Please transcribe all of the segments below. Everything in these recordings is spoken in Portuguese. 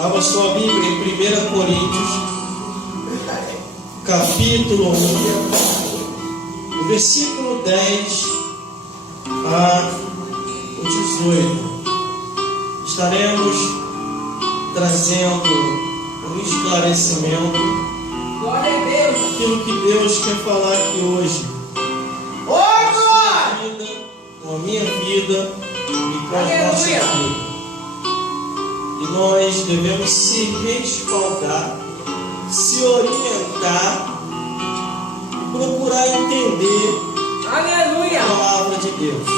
Abra sua Bíblia em 1 Coríntios, capítulo 1, versículo 10 a 18. Estaremos trazendo um esclarecimento daquilo que Deus quer falar aqui hoje. Com a minha vida e com a nossa vida. E nós devemos se respaldar, se orientar e procurar entender a palavra de Deus.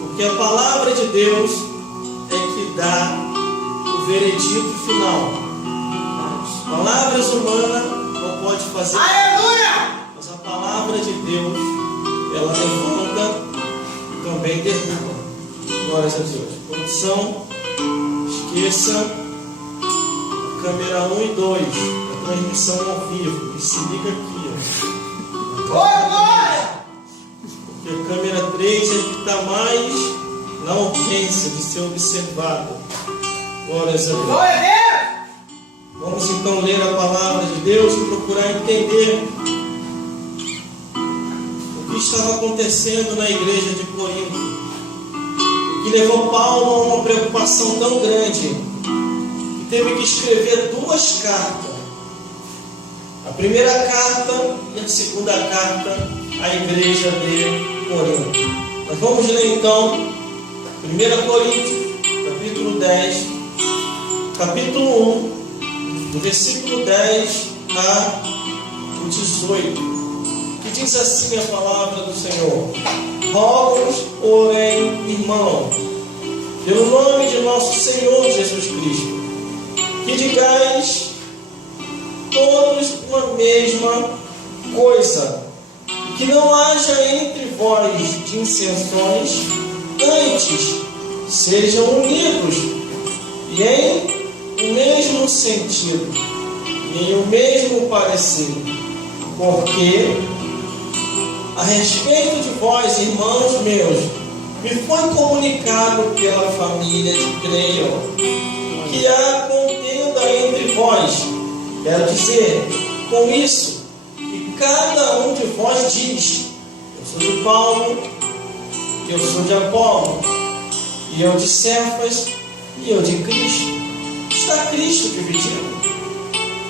Porque a palavra de Deus é que dá o veredito final. As palavras humanas não podem fazer. Mas a palavra de Deus, ela levanta e também derruba. Glórias a Deus. Produção, esqueça a câmera 1 e 2, a transmissão ao vivo. E se liga aqui, porque a câmera 3 é que está mais na urgência de ser observada. Glórias a Deus. Vamos então ler a palavra de Deus e procurar entender o que estava acontecendo na igreja de Corinto, que levou Paulo a uma preocupação tão grande que teve que escrever 2 cartas. A primeira carta e a segunda carta à igreja de Corinto. Nós vamos ler então 1 Coríntios, capítulo 10, capítulo 1, do versículo 10 a 18. Que diz assim a palavra do Senhor: rogo-vos, porém, irmãos, pelo nome de nosso Senhor Jesus Cristo, que digais todos uma mesma coisa, e que não haja entre vós dissensões, antes sejam unidos e em o mesmo sentido e em o mesmo parecer, porque a respeito de vós, irmãos meus, me foi comunicado pela família de Cleio que há contenda entre vós. Quero dizer com isso que cada um de vós diz: eu sou de Paulo, eu sou de Apolo, e eu de Cefas, e eu de Cristo. Está Cristo dividido?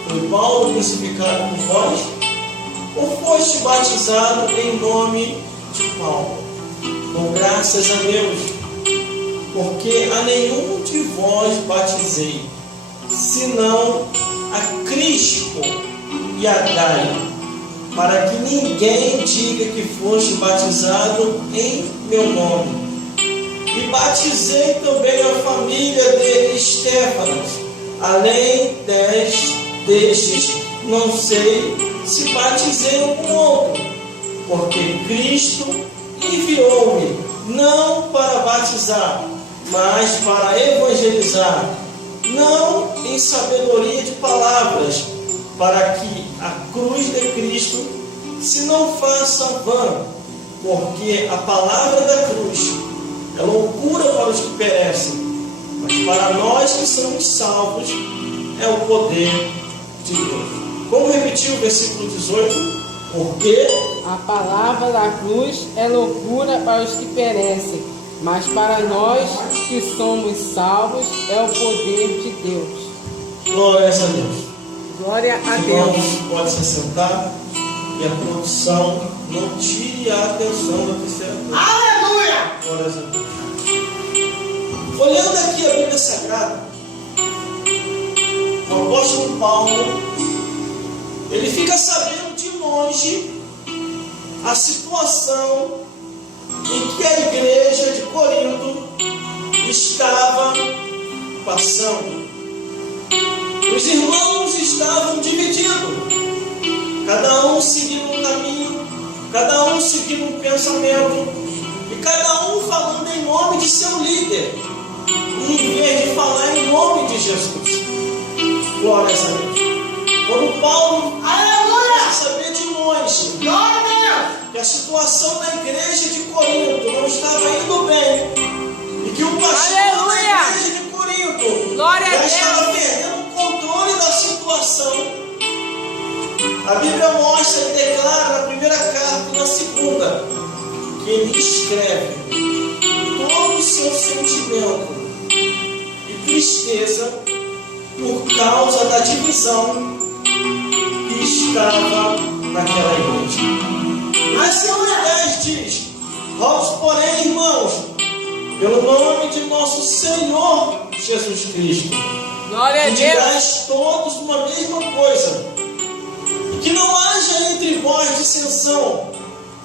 Foi Paulo crucificado por vós? Ou foste batizado em nome de Paulo? Com graças a Deus, porque a nenhum de vós batizei, senão a Crispo e a Gaio, para que ninguém diga que foste batizado em meu nome. E batizei também a família de Estéfanas, além destes, não sei se batizei um outro, porque Cristo enviou-me não para batizar, mas para evangelizar, não em sabedoria de palavras, para que a cruz de Cristo se não faça vã, porque a palavra da cruz é loucura para os que perecem, mas para nós que somos salvos é o poder de Deus. Vamos repetir o versículo 18? Porque a palavra da cruz é loucura para os que perecem, mas para nós que somos salvos é o poder de Deus. Glórias a Deus. Glória a Deus. Irmãos, pode se sentar e a produção não tire a atenção da terceira coisa. Aleluia! Glórias a Deus. Olhando aqui a Bíblia Sagrada, o apóstolo Paulo, ele fica sabendo de longe a situação em que a igreja de Corinto estava passando. Os irmãos estavam divididos, cada um seguindo um caminho, cada um seguindo um pensamento, e cada um falando em nome de seu líder, em vez de falar em nome de Jesus. Glórias a Deus. Quando Paulo saber de longe que a situação da igreja de Corinto não estava indo bem, e que o pastor da igreja de Corinto Glória a A Bíblia mostra e declara na primeira carta e na segunda que ele escreve todo o seu sentimento e tristeza por causa da divisão que estava naquela igreja. Versículo 10 diz: rogo, porém, irmãos, pelo nome de nosso Senhor Jesus Cristo, Glória a que Deus. digais todos uma mesma coisa, e que não haja entre vós dissensão,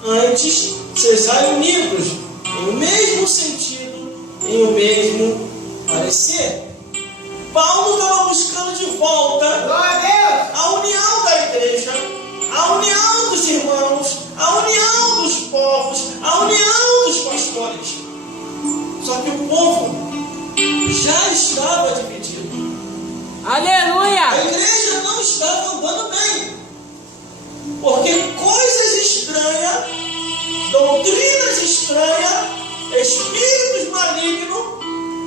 antes sejais unidos em o mesmo sentido, em o mesmo parecer. Paulo estava buscando de volta a união da igreja, a união dos irmãos, a união dos povos, a união dos pastores. Só que o povo já estava dividido. A Aleluia. igreja não estava andando bem, porque coisas estranhas, doutrinas estranhas, espíritos malignos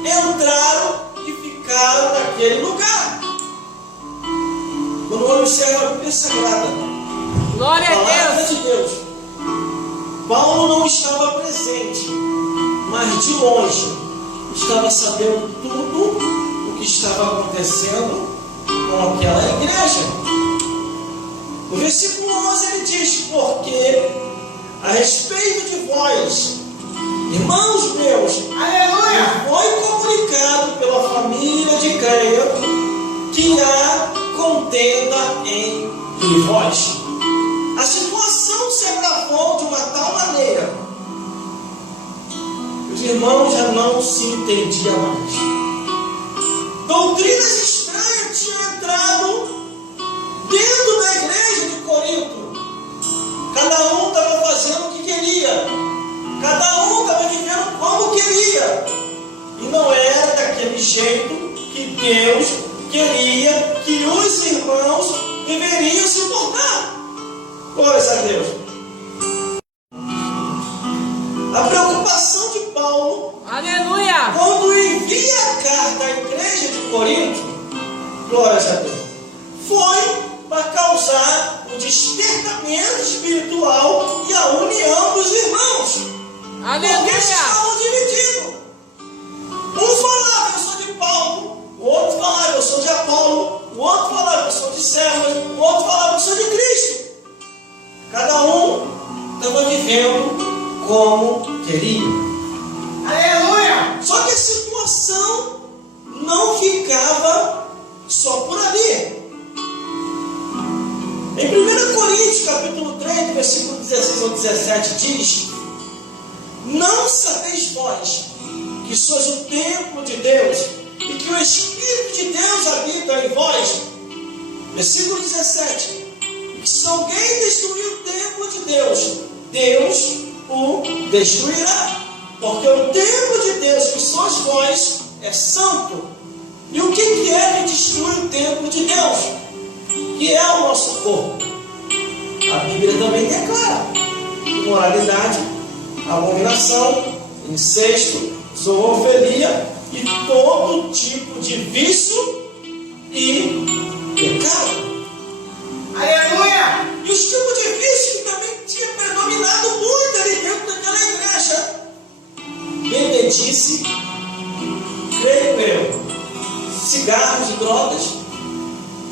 entraram e ficaram naquele lugar. Quando observa a Bíblia Sagrada, Glória a a palavra Deus. de Deus, Paulo não estava presente, mas de longe estava sabendo tudo o que estava acontecendo com aquela igreja. No versículo 11 ele diz: porque a respeito de vós, irmãos meus, me foi comunicado pela família de Creia que há contenda entre vós. A situação se agravou de uma tal maneira que os irmãos já não se entendiam mais. Doutrinas estranhas tinham entrado dentro da igreja de Corinto. Cada um estava fazendo o que queria, cada um estava vivendo como queria, e não era daquele jeito que Deus queria que os irmãos deveriam se portar. Glória a Deus. A preocupação de Paulo, Aleluia. quando envia a carta à igreja de Corinto, glória a Deus, foi para causar o despertamento espiritual e a união dos irmãos. Porque eles Aleluia. estavam divididos. Um falava: eu sou de Paulo. O outro falava: eu sou de Apolo. O outro falava: eu sou de Cefas. O outro falava: eu sou de Cristo. Cada um estava vivendo como queria. Aleluia. Só que a situação não ficava só por ali. Em 1 Coríntios capítulo 3, versículo 16 ao 17 diz: não sabeis vós que sois o templo de Deus e que o Espírito de Deus habita em vós? Versículo 17: que se alguém destruir o templo de Deus, Deus o destruirá, porque o templo de Deus que sois vós é santo. E o que é que destrói o templo de Deus? Que é o nosso corpo. A Bíblia também declara: imoralidade, abominação, incesto, zoofilia e todo tipo de vício e pecado. Aleluia. E os tipos de vício que também tinha predominado muito ali dentro daquela igreja: bebedice, creio eu, cigarros e drogas,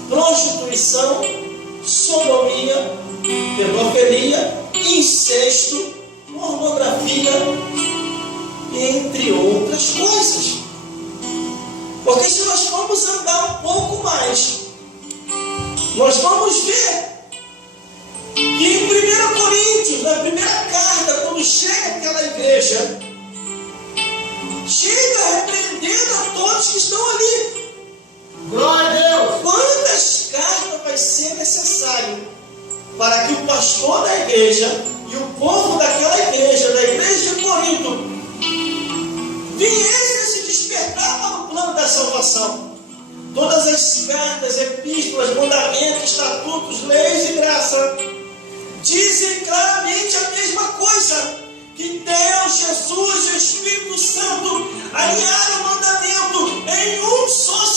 prostituição, sodomia, pedofilia, incesto, pornografia, entre outras coisas. Porque se nós formos andar um pouco mais, nós vamos ver que em 1 Coríntios, na primeira carta, quando chega aquela igreja, chega repreendendo a todos que estão ali. Glória a Deus. Quantas cartas vai ser necessário para que o pastor da igreja e o povo daquela igreja, da igreja de Corinto, viessem a se despertar para o plano da salvação? Todas as cartas, epístolas, mandamentos, estatutos, leis e graça dizem claramente a mesma coisa: que Deus, Jesus e o Espírito Santo alinharam o mandamento em um só Senhor.